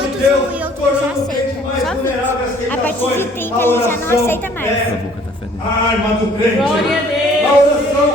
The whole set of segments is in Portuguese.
minutos um e outro já aceita. Só 20. A partir de 30 ele já não aceita mais. A arma do crente. Glória a Deus. A oração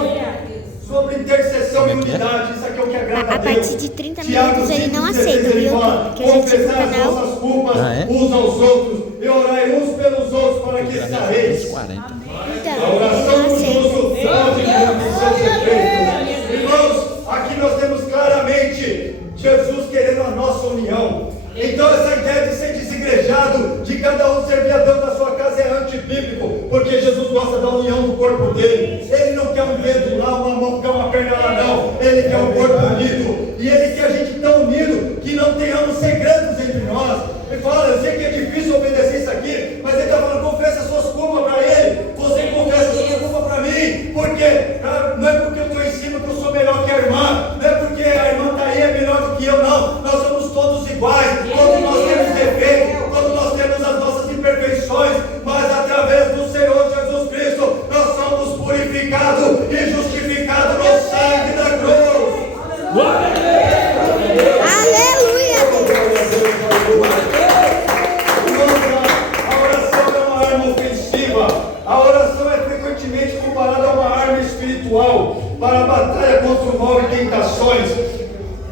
sobre intercessão e unidade. Isso aqui é o que agrada a Deus. A partir de 30 minutos ele não aceita o YouTube, porque eu já tive um confessar as canal. vossas culpas uns aos outros e orai uns pelos outros para que sareis. Então, A oração ele do não aceita. justo pode realizar seus efeitos. Irmãos, aqui nós temos claramente Jesus querendo a nossa união. Então essa ideia de ser desigrejado, de cada um servir a Deus na sua casa é antibíblico, porque Jesus gosta da união do corpo dele. Ele não quer um dedo lá, uma mão quer uma perna lá, não. Ele quer um corpo unido. E ele quer a gente tão unido que não tenhamos segredos entre nós. Ele fala, olha, eu sei que é difícil obedecer isso aqui, mas ele está falando, confessa as suas culpas para ele. Você confessa as suas culpas para mim. Por quê? Não é porque eu estou em cima que eu sou melhor que a irmã. Não é porque a irmã está aí é melhor do que eu, não. Nós somos todos iguais. Todos nós temos defeitos. Todos nós temos as nossas imperfeições. Mas através do Senhor Jesus Cristo, nós somos purificados e justificados no sangue da cruz. Aleluia, A oração é uma arma ofensiva. A oração é frequentemente comparada a uma arma espiritual para a batalha contra o mal e tentações.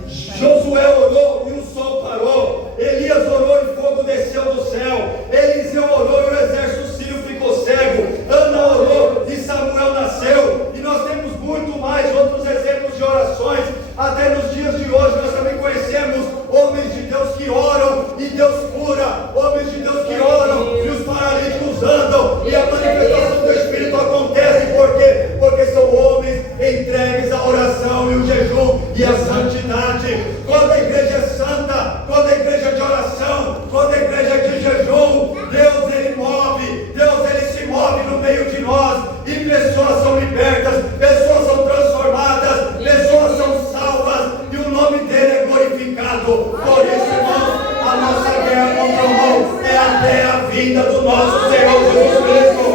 Josué orou e o sol parou. Elias orou e fogo desceu do céu. Eliseu orou e o exército sírio ficou cego. Ana orou e Samuel nasceu. E nós temos muito mais outros exemplos de orações. Até nos dias de hoje nós também conhecemos homens de Deus que oram e Deus cura. Homens de Deus que oram e os paralíticos andam. E a manifestação do Espírito acontece. Por quê? Porque são homens entregues à oração e o jejum e a santidade. Quando a igreja é santa, quando a igreja é de oração, quando a igreja é de jejum, Deus ele move, Deus ele se move no meio de nós, e pessoas são libertas, pessoas são transformadas, pessoas são salvas, e o nome dele é glorificado. Por isso, irmãos, a nossa guerra contra o mal é até a vinda do nosso Senhor Jesus Cristo.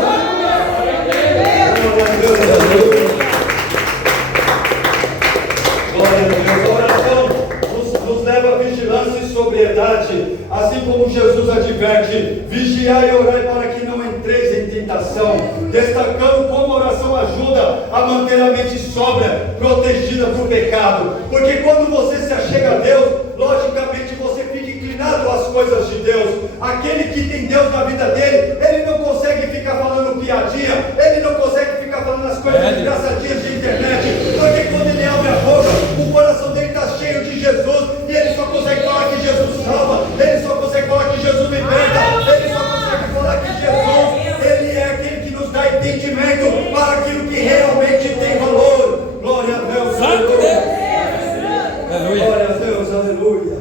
Glória a Deus, aleluia. Glória a Deus. A oração nos leva a vigilância e sobriedade, assim como Jesus adverte: vigiai e orai para que não entreis em tentação, destacando como a oração ajuda a manter a mente sóbria, protegida do pecado. Porque quando você se achega a Deus, logicamente você fica inclinado às coisas de Deus. Aquele que tem Deus na vida dele, ele não consegue ficar falando piadinha, ele não consegue ficar falando as coisas engraçadinhas de internet, porque quando ele abre a boca, o coração dele está cheio de Jesus, e ele só consegue falar que Jesus salva, ele só consegue falar que Jesus liberta, ele só consegue falar que Jesus, ele é aquele que nos dá entendimento para aquilo que realmente tem valor. Glória a Deus, aleluia. Glória a Deus, aleluia.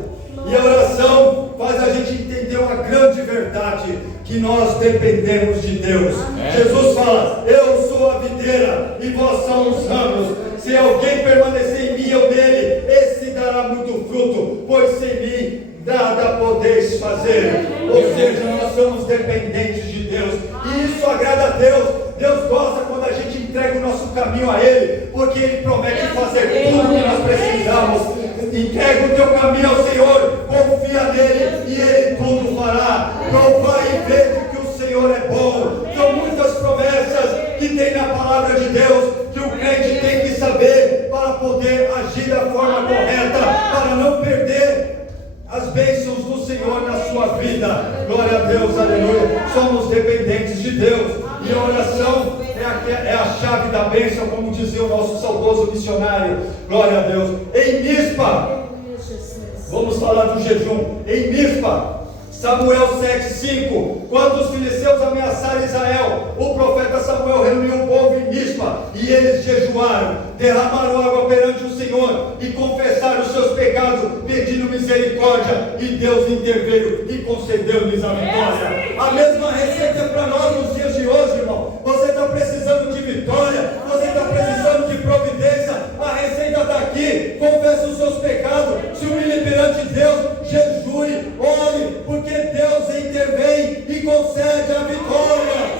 E a oração faz a gente entender uma grande verdade, que nós dependemos de Deus. Jesus fala: eu sou a videira e vós são os ramos. Se alguém permanecer em mim e eu nele, esse dará muito fruto, pois sem mim nada podeis fazer. Ou seja, nós somos dependentes de Deus, e isso agrada a Deus. Deus gosta quando a gente entrega o nosso caminho a Ele, porque Ele promete fazer tudo o que nós precisamos. Entrega o teu caminho ao Senhor, confia nele e Ele tudo fará. Provai e veja que o Senhor é bom. São muitas promessas que tem na palavra de Deus, que o crente tem que saber para poder agir da forma correta, para não perder as bênçãos do Senhor na sua vida. Glória a Deus, aleluia. Somos dependentes de Deus, e a oração é a chave da bênção, como dizia o nosso saudoso missionário. Glória a Deus. Em Mispa, vamos falar do jejum. Em Mispa, Samuel 7:5, quando os filisteus ameaçaram Israel, o profeta Samuel reuniu o povo em Mispa, e eles jejuaram, derramaram água perante o Senhor e confessaram os seus pecados, pedindo misericórdia, e Deus interveio e concedeu-lhes a vitória. A mesma receita para nós nos dias de hoje, irmão. Você está precisando de vitória, você está precisando de providência, a receita está aqui. Confesse os seus pecados, se humilhe perante Deus, jejue, ore, porque Deus intervém e concede a vitória.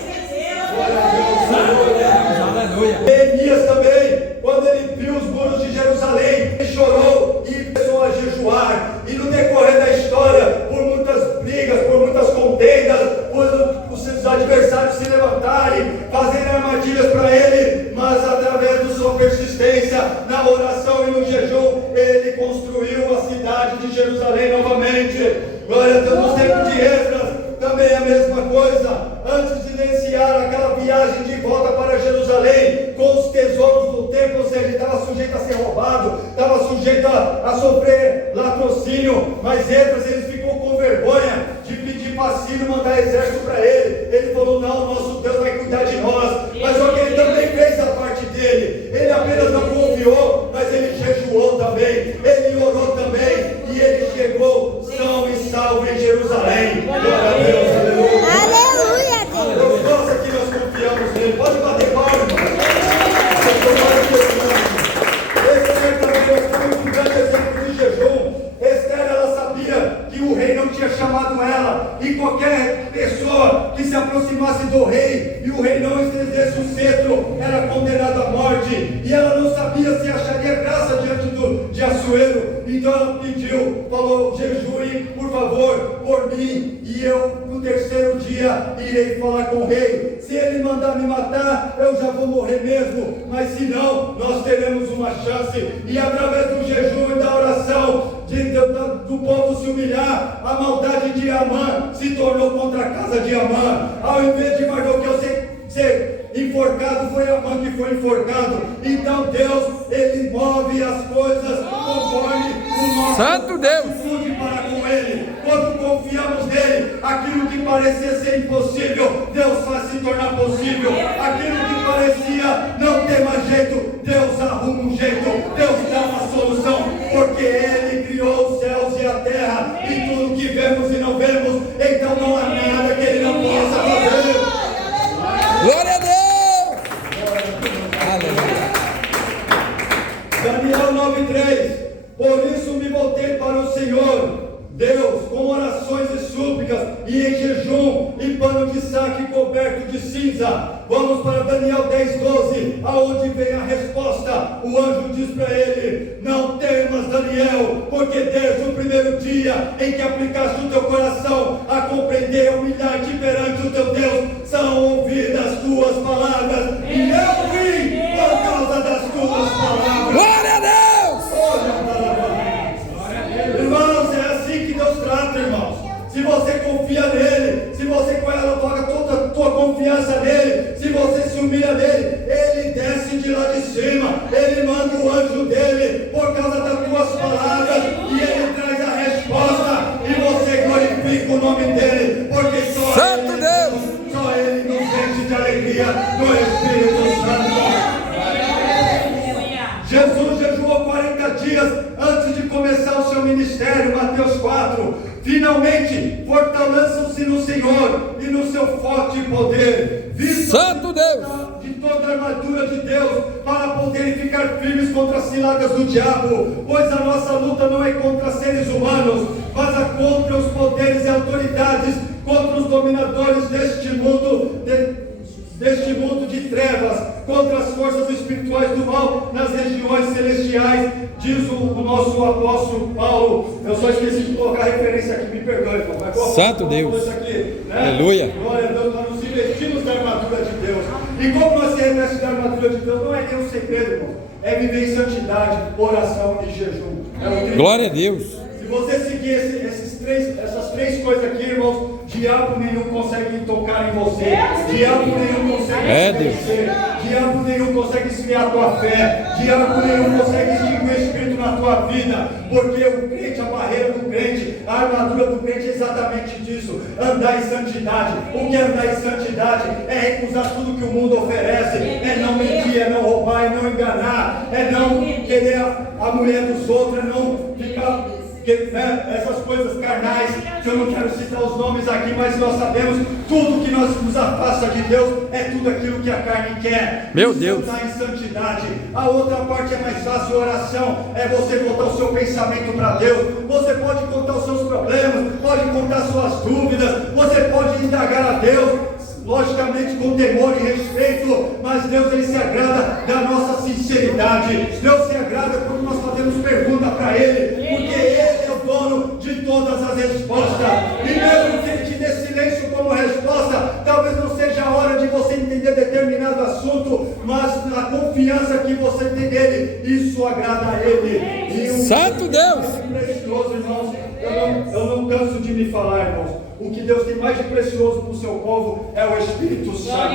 Glória a Deus, aleluia. Neemias também, quando ele viu os muros de Jerusalém, ele chorou e começou a jejuar. E no decorrer da história, por Glória a Deus. No tempo de Esdras também é a mesma coisa. Antes de iniciar aquela viagem de volta para Jerusalém, com os tesouros do templo, ou seja, estava sujeito a ser roubado, estava sujeito a sofrer latrocínio, mas Esdras ele ficou com vergonha de pedir para Ciro mandar exército para ele. Ele falou: não, nosso Deus vai cuidar de nós. Mas só que ele também fez a parte dele. Ele apenas não confiou, mas ele jejuou também, ele orou também, e ele chegou são e salvo em Jerusalém. Glória a Deus, aleluia. Aleluia, Deus. Nós aqui nós confiamos nele. Pode bater palma, irmão. Esther também foi um grande exemplo de jejum. Esther, ela sabia que o rei não tinha chamado ela, e qualquer pessoa que se aproximasse do rei e o rei não estendesse o cetro era condenado à morte, e ela não sabia se acharia graça diante de Assuero. Então ela pediu, falou: jejue por favor por mim, e eu no terceiro dia irei falar com o rei. Se ele mandar me matar, eu já vou morrer mesmo, mas se não, nós teremos uma chance. E através do jejum e da oração do povo se humilhar, a maldade de Amã se tornou contra a casa de Amã. Ao invés de Mardoqueu ser enforcado, foi Amã que foi enforcado. Então Deus, ele move as coisas conforme o nosso Santo Deus para com ele. Quando confiamos nele, aquilo que parecia ser impossível, Deus faz se tornar possível. Aquilo que parecia não ter mais jeito, Deus arruma um jeito, Deus dá uma solução, porque ele criou os céus e a terra e tudo que vemos e não vemos. Então não há nada que ele não possa fazer. Glória a Deus. Aleluia. Daniel 9:3. Por isso me voltei para o Senhor Deus, com orações e súplicas, e em jejum, e pano de saco e coberto de cinza. Vamos para Daniel 10:12, aonde vem a resposta. O anjo diz para ele: não temas, Daniel, porque desde o primeiro dia em que aplicaste o teu coração a compreender e humilhar-te perante o teu Deus, são ouvidas tuas palavras, e eu vim por causa das tuas palavras. Glória a Deus. Irmãos, é assim que Deus trata, irmãos. Se você confia nele, se você coloca toda a tua confiança nele, se você se humilha nele, ele desce de lá de cima, ele manda o anjo dele por causa das tuas palavras, e ele traz a resposta, e você glorifica o nome dele, porque só Santo ele, Deus, só ele nos enche de alegria no Espírito Santo. Jesus jejuou 40 dias antes de começar o seu ministério, Mateus 4. Finalmente, fortaleçam-se no Senhor e no seu forte poder. Santo Deus, de toda a armadura de Deus, para poderem ficar firmes contra as ciladas do diabo, pois a nossa luta não é contra seres humanos, mas é contra os poderes e autoridades, contra os dominadores deste mundo de trevas, contra as forças espirituais do mal nas regiões celestiais, diz o nosso apóstolo Paulo. Eu só esqueci de colocar a referência aqui, me perdoe, irmão. Santo Deus. Aqui, né? Aleluia. Glória a Deus, nós nos investimos da armadura de Deus. E como nós se revestimos da armadura de Deus, não é nenhum segredo, irmão. É viver em santidade, oração e jejum. Glória a Deus. Se você seguir essas três coisas aqui, irmãos, diabo nenhum consegue tocar em você, diabo nenhum consegue vencer, diabo nenhum consegue esfriar a tua fé, diabo nenhum consegue extinguir o Espírito na tua vida, porque o crente, a barreira do crente, a armadura do crente é exatamente disso: andar em santidade. O que é andar em santidade? É recusar tudo que o mundo oferece, é não mentir, é não roubar, é não enganar, é não querer a mulher dos outros, é não ficar... essas coisas carnais, que eu não quero citar os nomes aqui, mas nós sabemos, tudo que nos afasta de Deus é tudo aquilo que a carne quer. Meu Deus. Está em santidade. A outra parte é mais fácil, oração, é você voltar o seu pensamento para Deus. Você pode contar os seus problemas, pode contar suas dúvidas, você pode indagar a Deus, logicamente com temor e respeito, mas Deus, ele se agrada da nossa sinceridade. Deus se agrada quando nós fazemos pergunta para ele, porque ele é o dono de todas as respostas. E mesmo que ele te dê silêncio como resposta, talvez não seja a hora de você entender determinado assunto, mas a confiança que você tem nele, isso agrada a ele. E Santo Deus. Precioso, irmãos. Eu não canso de me O que Deus tem mais de precioso para o seu povo é o Espírito Santo.